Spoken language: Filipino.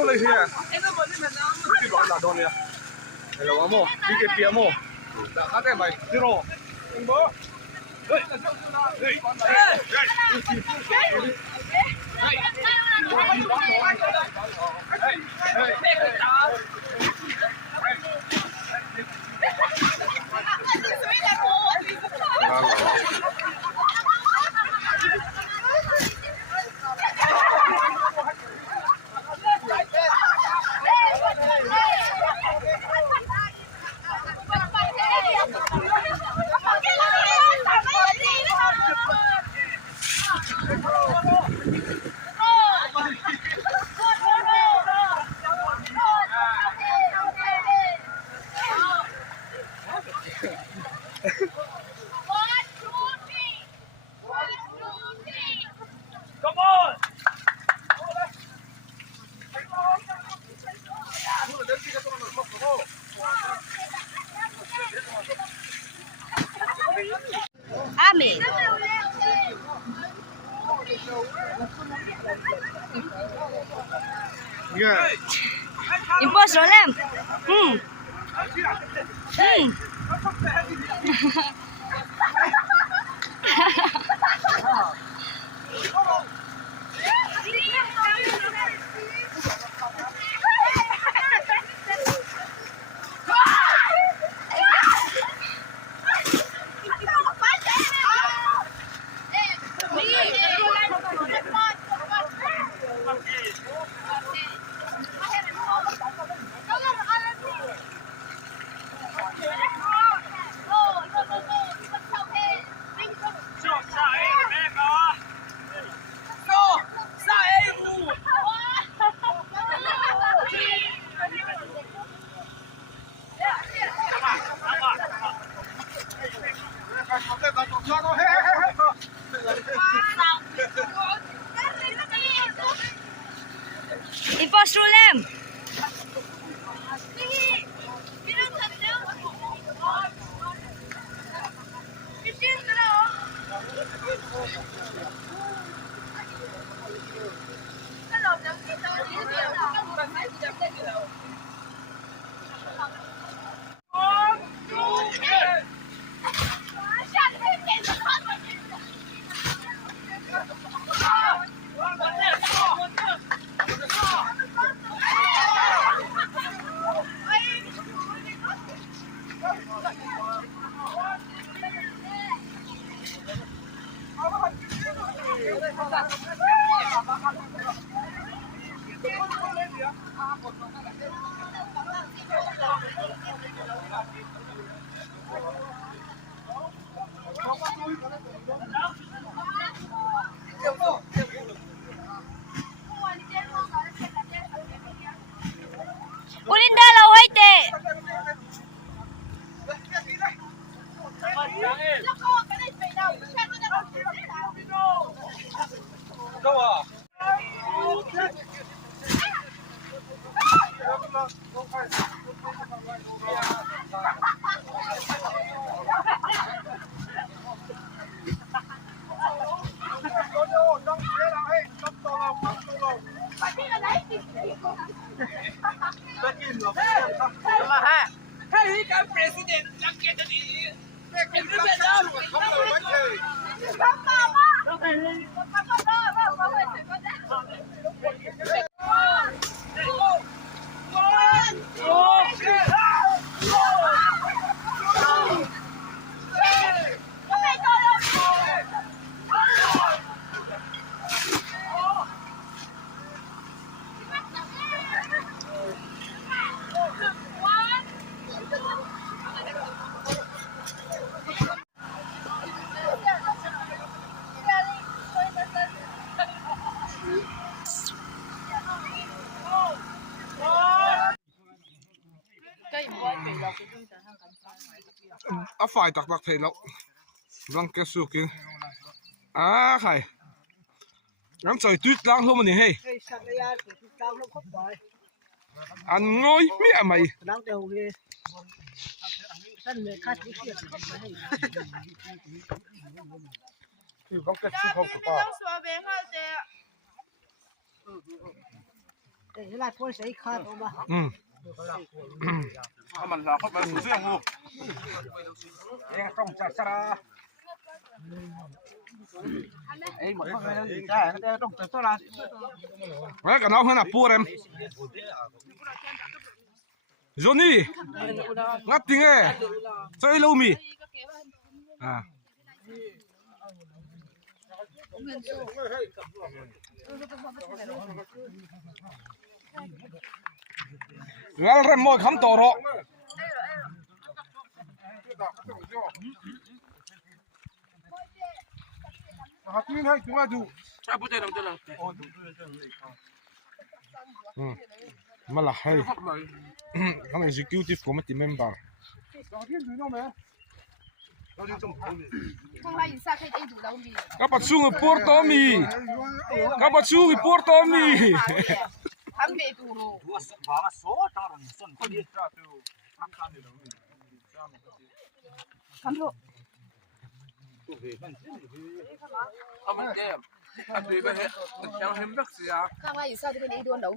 đâu này kìa. Đi bỏ là đòn nè. Này là mo, đi kịp kìa mo. Đã hát em mày, đi rồi. Anh bố. Đây. Đây. Amin. Yeah. Impos Rolem. Impos Rolem. Ulin dalaw hoite. Đâu à? À phải tặc tặc thấy lắm, răng cái sưu kính, à khai, ngắm trời tuyết lang hôm nay hey, ăn ngồi mẹ mày, 他们然后把手这样哦，哎，中จัดซะละ哎，หมดแล้วนี่จ้าแต่ต้องจัดซะละเฮ้ยกันเอาขนาดปูเร็มJohnny ngating eh so ilaw mi ah Gal rem mo kham toro Hatin hai tunga du Abu te nam telang Malah hai Ang executive committee member 看来以下可以一组的米。 Kapat sungi Porto mi Kapat sungi Porto mi 还没读喽。 看住。 Aman dem Aduh kan yang hembak sih ya 看来以下这个你一多能。